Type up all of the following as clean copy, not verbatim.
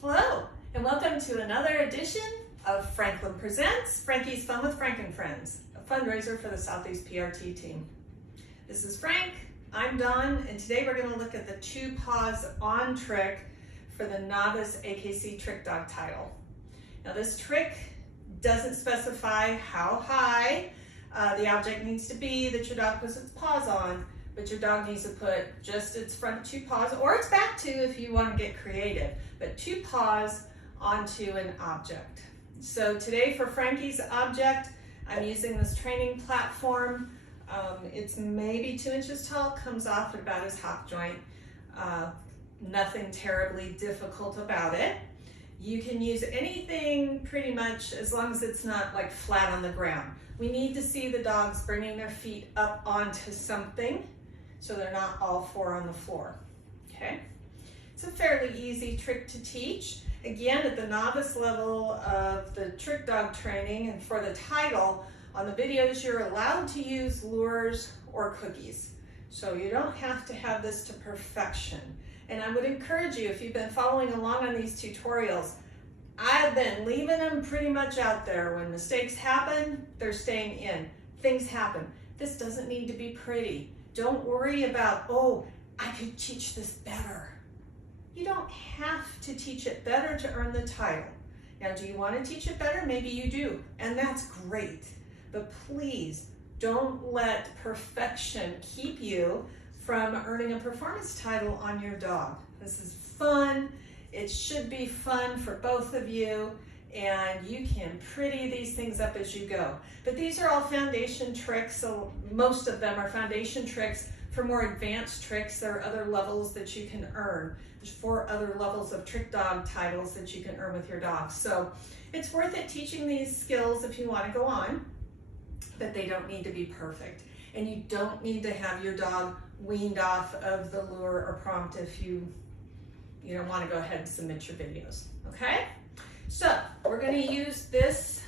Hello, and welcome to another edition of Franklin Presents Frankie's Fun with Frank and Friends, a fundraiser for the Southeast PRT team. This is Frank, I'm Dawn, and today we're going to look at the 2 paws on trick for the Novice AKC Trick Dog title. Now this trick doesn't specify how high the object needs to be that your dog puts its paws on, but your dog needs to put just its front 2 paws, or its back 2 if you want to get creative, but 2 paws onto an object. So today for Frankie's object, I'm using this training platform. It's maybe 2 inches tall, comes off at about his hop joint. Nothing terribly difficult about it. You can use anything pretty much as long as it's not like flat on the ground. We need to see the dogs bringing their feet up onto something so they're not all 4 on the floor, okay? It's a fairly easy trick to teach. Again, at the novice level of the trick dog training and for the title, on the videos you're allowed to use lures or cookies. So you don't have to have this to perfection. And I would encourage you, if you've been following along on these tutorials, I've been leaving them pretty much out there. When mistakes happen, they're staying in. Things happen. This doesn't need to be pretty. Don't worry about, oh, I could teach this better. You don't have to teach it better to earn the title. Now, do you want to teach it better? Maybe you do, and that's great. But please don't let perfection keep you from earning a performance title on your dog. This is fun. It should be fun for both of you, and you can pretty these things up as you go. But these are all foundation tricks, so most of them are foundation tricks. For more advanced tricks, there are other levels that you can earn. There's 4 other levels of trick dog titles that you can earn with your dog. So it's worth it teaching these skills if you want to go on, but they don't need to be perfect. And you don't need to have your dog weaned off of the lure or prompt if you don't want to go ahead and submit your videos, okay? So we're going to use this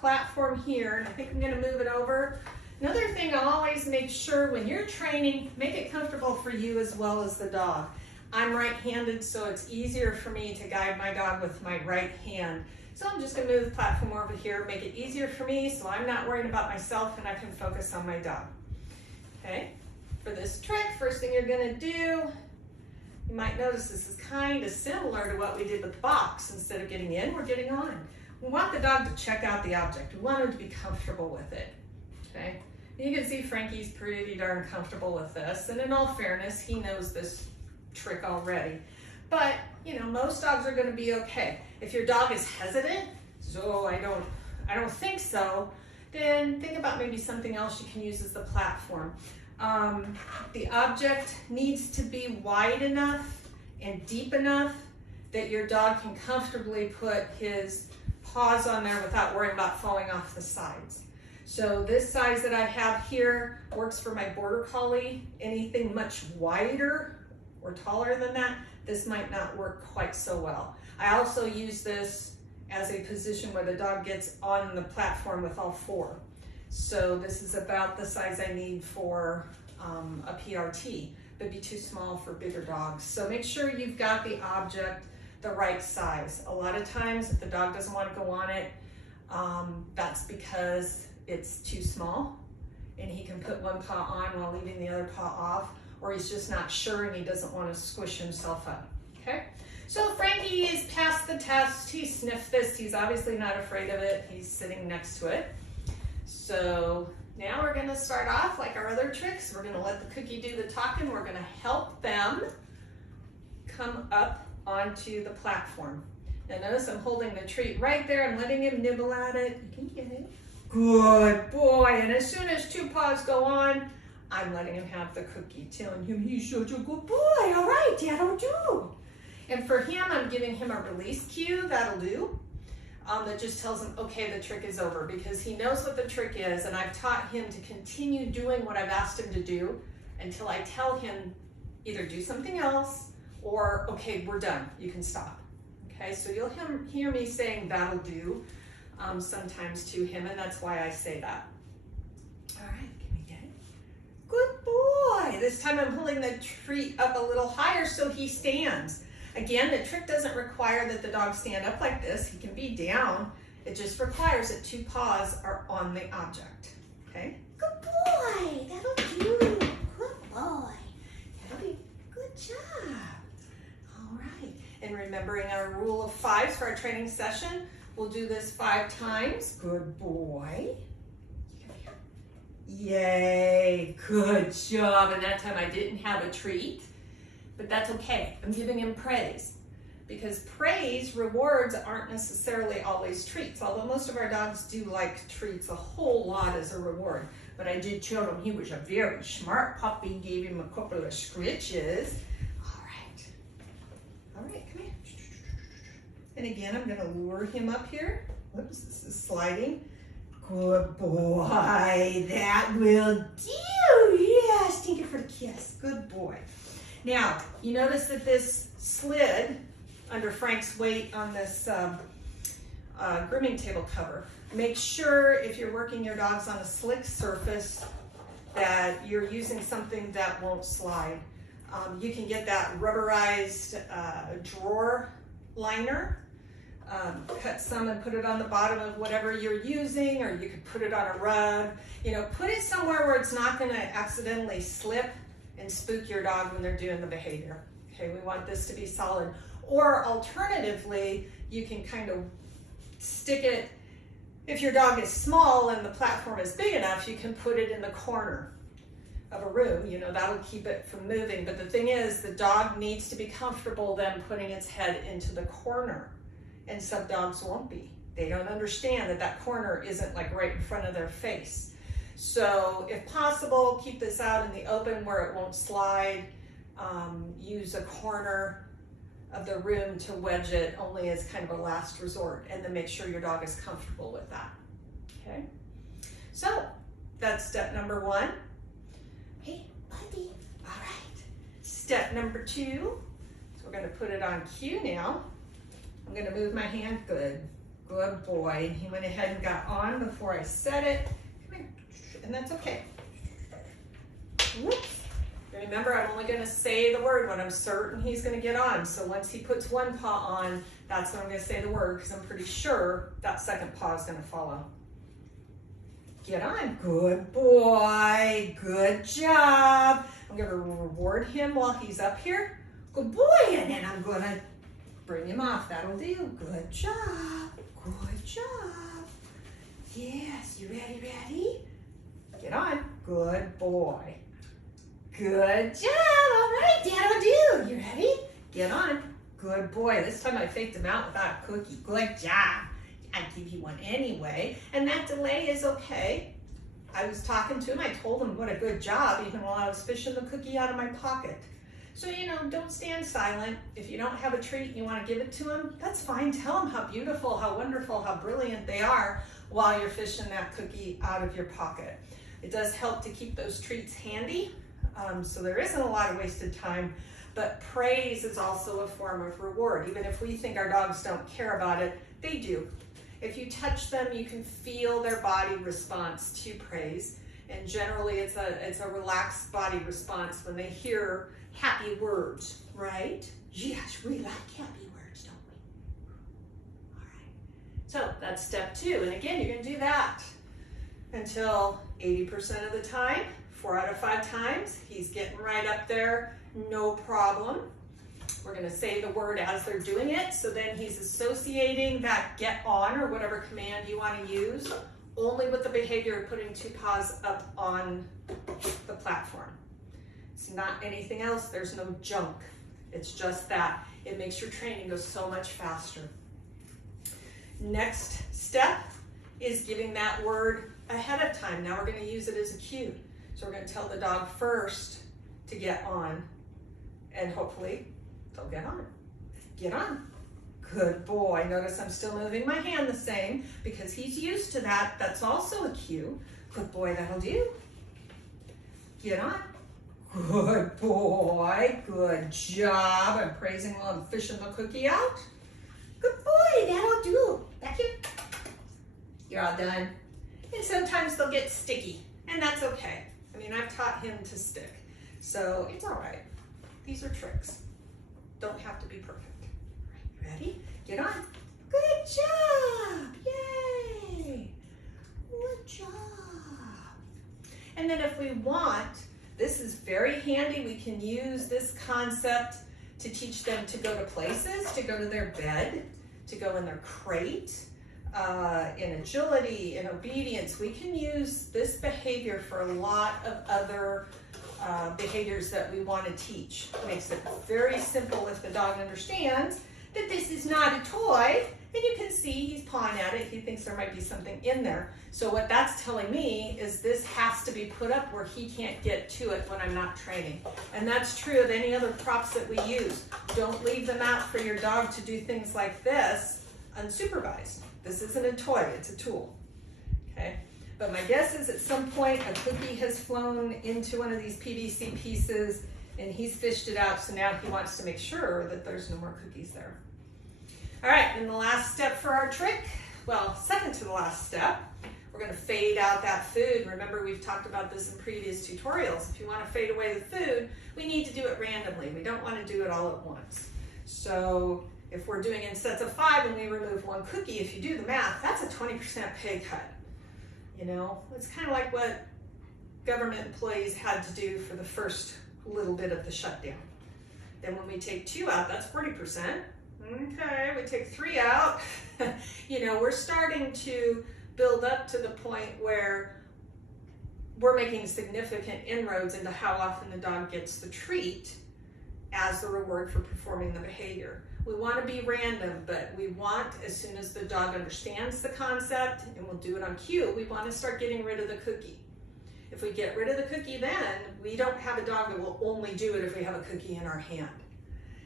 platform here, and I think I'm going to move it over. Another thing, I'll always make sure when you're training, make it comfortable for you as well as the dog. I'm right-handed, so it's easier for me to guide my dog with my right hand. So I'm just going to move the platform over here, make it easier for me so I'm not worrying about myself and I can focus on my dog. Okay, for this trick, first thing you're going to do, you might notice this is kind of similar to what we did with the box. Instead of getting in, we're getting on. We want the dog to check out the object. We want him to be comfortable with it. Okay, you can see Frankie's pretty darn comfortable with this, and in all fairness, he knows this trick already. But most dogs are going to be okay. If your dog is hesitant, so I don't think so, then think about maybe something else you can use as the platform. The object needs to be wide enough and deep enough that your dog can comfortably put his paws on there without worrying about falling off the sides. So this size that I have here works for my border collie. Anything much wider or taller than that, this might not work quite so well. I also use this as a position where the dog gets on the platform with all 4. So this is about the size I need for a PRT, but be too small for bigger dogs. So make sure you've got the object the right size. A lot of times if the dog doesn't want to go on it, that's because it's too small and he can put one paw on while leaving the other paw off, or he's just not sure and he doesn't want to squish himself up. Okay, so Frankie is passed the test. He sniffed this. He's obviously not afraid of it. He's sitting next to it. So now we're going to start off like our other tricks. We're going to let the cookie do the talking. We're going to help them come up onto the platform. Now notice I'm holding the treat right there. I'm letting him nibble at it. You can get it. Good boy. And as soon as 2 paws go on, I'm letting him have the cookie, telling him he's such a good boy. All right, Dad'll do. And for him, I'm giving him a release cue, that'll do, that just tells him, okay, the trick is over, because he knows what the trick is, and I've taught him to continue doing what I've asked him to do until I tell him either do something else or, okay, we're done, you can stop. Okay, so you'll hear me saying that'll do sometimes to him, and that's why I say that. All right, can we get it? Good boy. This time I'm holding the treat up a little higher so he stands. Again, the trick doesn't require that the dog stand up like this. He can be down. It just requires that 2 paws are on the object. Okay? Good boy. That'll do. Good boy. That'll be good job. All right. And remembering our rule of 5s for our training session, we'll do this 5 times. Good boy. Yay. Good job. And that time I didn't have a treat, but that's okay. I'm giving him praise. Because praise, rewards aren't necessarily always treats, although most of our dogs do like treats a whole lot as a reward. But I did tell him he was a very smart puppy, gave him a couple of scritches. All right, come here. And again, I'm gonna lure him up here. Whoops, this is sliding. Good boy, that will do. Yes, thank you for the kiss, good boy. Now, you notice that this slid under Frank's weight on this grooming table cover. Make sure if you're working your dogs on a slick surface that you're using something that won't slide. You can get that rubberized drawer liner, cut some and put it on the bottom of whatever you're using, or you could put it on a rug. You know, put it somewhere where it's not gonna accidentally slip and spook your dog when they're doing the behavior. Okay, we want this to be solid. Or alternatively, you can kind of stick it, if your dog is small and the platform is big enough, you can put it in the corner of a room. You know, that'll keep it from moving. But the thing is, the dog needs to be comfortable then putting its head into the corner. And some dogs won't be. They don't understand that that corner isn't like right in front of their face. So if possible, keep this out in the open where it won't slide. Use a corner of the room to wedge it only as kind of a last resort, and then make sure your dog is comfortable with that. Okay, so that's step number 1. Hey, buddy. All right, step number 2. So we're going to put it on cue now. I'm going to move my hand. Good boy. And he went ahead and got on before I said it. Come here, and that's okay. Whoops. Remember, I'm only going to say the word when I'm certain he's going to get on. So once he puts 1 paw on, that's when I'm going to say the word, because I'm pretty sure that 2nd paw is going to follow. Get on. Good boy. Good job. I'm going to reward him while he's up here. Good boy. And then I'm going to bring him off. That'll do. Good job. Good job. Yes. You ready? Get on. Good boy. Good job. All right, that'll do. You ready? Get on. Good boy. This time I faked him out without a cookie. Good job. I'd give you one anyway. And that delay is okay. I was talking to him. I told him what a good job, even while I was fishing the cookie out of my pocket. So, you know, don't stand silent. If you don't have a treat and you want to give it to him, that's fine. Tell him how beautiful, how wonderful, how brilliant they are while you're fishing that cookie out of your pocket. It does help to keep those treats handy. So there isn't a lot of wasted time, but praise is also a form of reward. Even if we think our dogs don't care about it, they do. If you touch them, you can feel their body response to praise. And generally it's a relaxed body response when they hear happy words, right? Yes, we like happy words, don't we? All right. So that's step 2. And again, you're gonna do that until 80% of the time. 4 out of 5 times, he's getting right up there, no problem. We're gonna say the word as they're doing it, so then he's associating that get on or whatever command you wanna use only with the behavior of putting 2 paws up on the platform. It's not anything else, there's no junk. It's just that. It makes your training go so much faster. Next step is giving that word ahead of time. Now we're gonna use it as a cue. So we're going to tell the dog first to get on, and hopefully they'll get on. Get on. Good boy. Notice I'm still moving my hand the same because he's used to that. That's also a cue. Good boy, that'll do. Get on. Good boy. Good job. I'm praising while I'm fishing the cookie out. Good boy, that'll do. Back here. You're all done. And sometimes they'll get sticky, and that's okay. I mean, I've taught him to stick, so it's all right. These are tricks. don't have to be perfect. Ready? Get on. Good job. Yay. Good job. And then if we want, this is very handy. We can use this concept to teach them to go to places, to go to their bed, to go in their crate, in agility, in obedience. We can use this behavior for a lot of other behaviors that we want to teach. It makes it very simple if the dog understands that this is not a toy, and you can see he's pawing at it. He thinks there might be something in there. So what that's telling me is this has to be put up where he can't get to it when I'm not training. And that's true of any other props that we use. Don't leave them out for your dog to do things like this unsupervised. This isn't a toy, it's a tool, okay? But my guess is at some point a cookie has flown into one of these PVC pieces and he's fished it out, so now he wants to make sure that there's no more cookies there. All right, and the last step for our trick, well, second to the last step, we're gonna fade out that food. Remember, we've talked about this in previous tutorials. If you wanna fade away the food, we need to do it randomly. We don't wanna do it all at once. So if we're doing in sets of 5 and we remove 1 cookie, if you do the math, that's a 20% pay cut. You know, it's kind of like what government employees had to do for the first little bit of the shutdown. Then when we take 2 out, that's 40%. Okay, we take 3 out. You know, we're starting to build up to the point where we're making significant inroads into how often the dog gets the treat as the reward for performing the behavior. We want to be random, but we want, as soon as the dog understands the concept, and we'll do it on cue, we want to start getting rid of the cookie. If we get rid of the cookie, then we don't have a dog that will only do it if we have a cookie in our hand.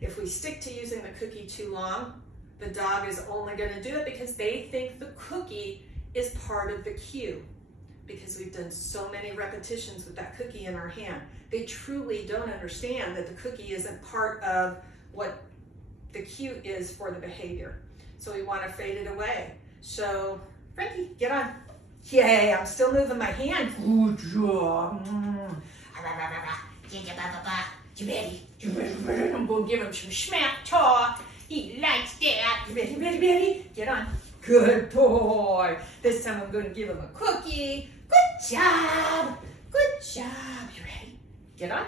If we stick to using the cookie too long, the dog is only going to do it because they think the cookie is part of the cue, because we've done so many repetitions with that cookie in our hand. They truly don't understand that the cookie isn't part of what the cue is for the behavior. So we want to fade it away. So, Frankie, get on. Yay, I'm still moving my hand. Good job. You ready? You ready? I'm going to give him some smack talk. He likes that. You ready, ready, ready? Get on. Good boy. This time I'm going to give him a cookie. Good job. Good job. You ready? Get on.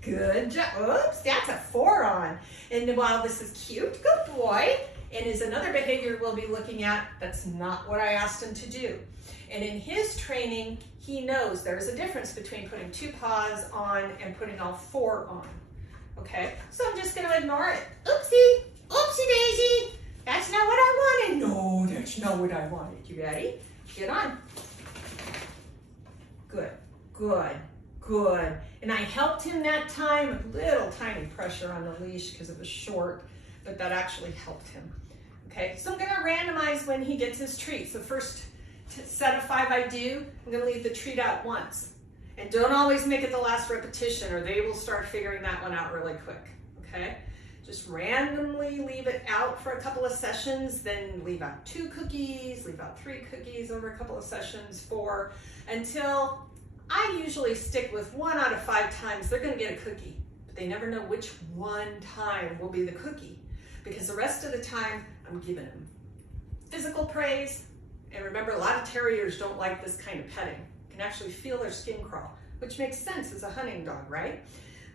Good job. Oops, that's a 4 on. And while this is cute, good boy. And is another behavior we'll be looking at. That's not what I asked him to do. And in his training, he knows there's a difference between putting 2 paws on and putting all 4 on. Okay, so I'm just going to ignore it. Oopsie, oopsie daisy. That's not what I wanted. No, that's not what I wanted. You ready? Get on. Good, good, good. And I helped him that time. A little tiny pressure on the leash because it was short, but that actually helped him. Okay, so I'm going to randomize when he gets his treats. The first set of 5 I do, I'm going to leave the treat out once. And don't always make it the last repetition, or they will start figuring that one out really quick. Okay, just randomly leave it out for a couple of sessions, then leave out 2 cookies, leave out 3 cookies over a couple of sessions, 4, until I usually stick with 1 out of 5 times they're going to get a cookie, but they never know which one time will be the cookie, because the rest of the time I'm giving them physical praise. And remember, a lot of terriers don't like this kind of petting. You can actually feel their skin crawl, which makes sense as a hunting dog, right?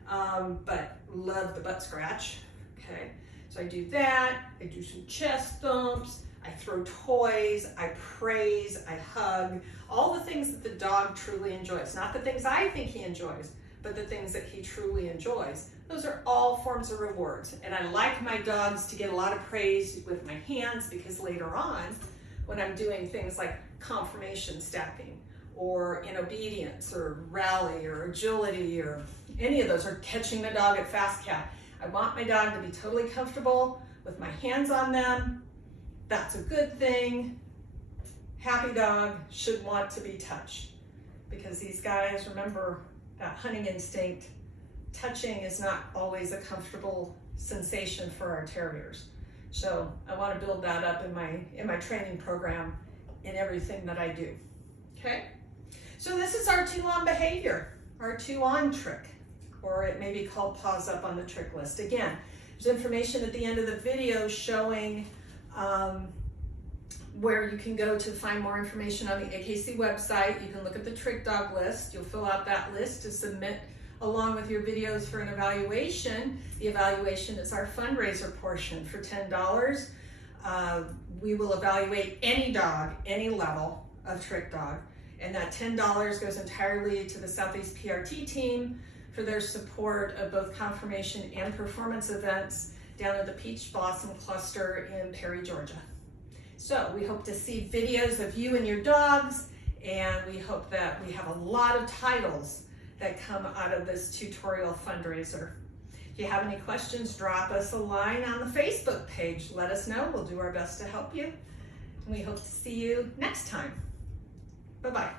But love the butt scratch. Okay, so I do that. I do some chest thumps. I throw toys. I praise. I hug. All the things that the dog truly enjoys. Not the things I think he enjoys, but the things that he truly enjoys. Those are all forms of rewards. And I like my dogs to get a lot of praise with my hands, because later on, when I'm doing things like conformation stacking, or in obedience, or rally, or agility, or any of those, or catching the dog at fast cat, I want my dog to be totally comfortable with my hands on them. That's a good thing. Happy dog should want to be touched, because these guys, remember that hunting instinct, touching is not always a comfortable sensation for our terriers. So I want to build that up in my training program in everything that I do. Okay, so this is our 2-on behavior, our 2-on trick, or it may be called paws up on the trick list. Again, There's information at the end of the video showing where you can go to find more information on the AKC website. You can look at the trick dog list. You'll fill out that list to submit along with your videos for an evaluation. The evaluation is our fundraiser portion for $10. We will evaluate any dog, any level of trick dog, and that $10 goes entirely to the Southeast PRT team for their support of both confirmation and performance events down at the Peach Blossom Cluster in Perry, Georgia. So we hope to see videos of you and your dogs, and we hope that we have a lot of titles that come out of this tutorial fundraiser. If you have any questions, drop us a line on the Facebook page. Let us know. We'll do our best to help you. And we hope to see you next time. Bye-bye.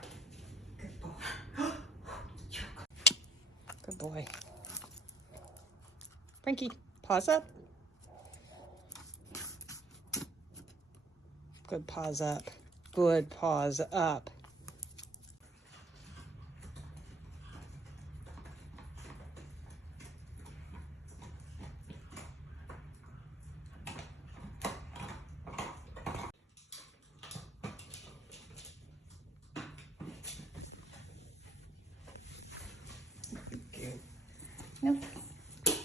Good boy. Good boy. Frankie, paws up. Good paws up. Good paws up. Nope.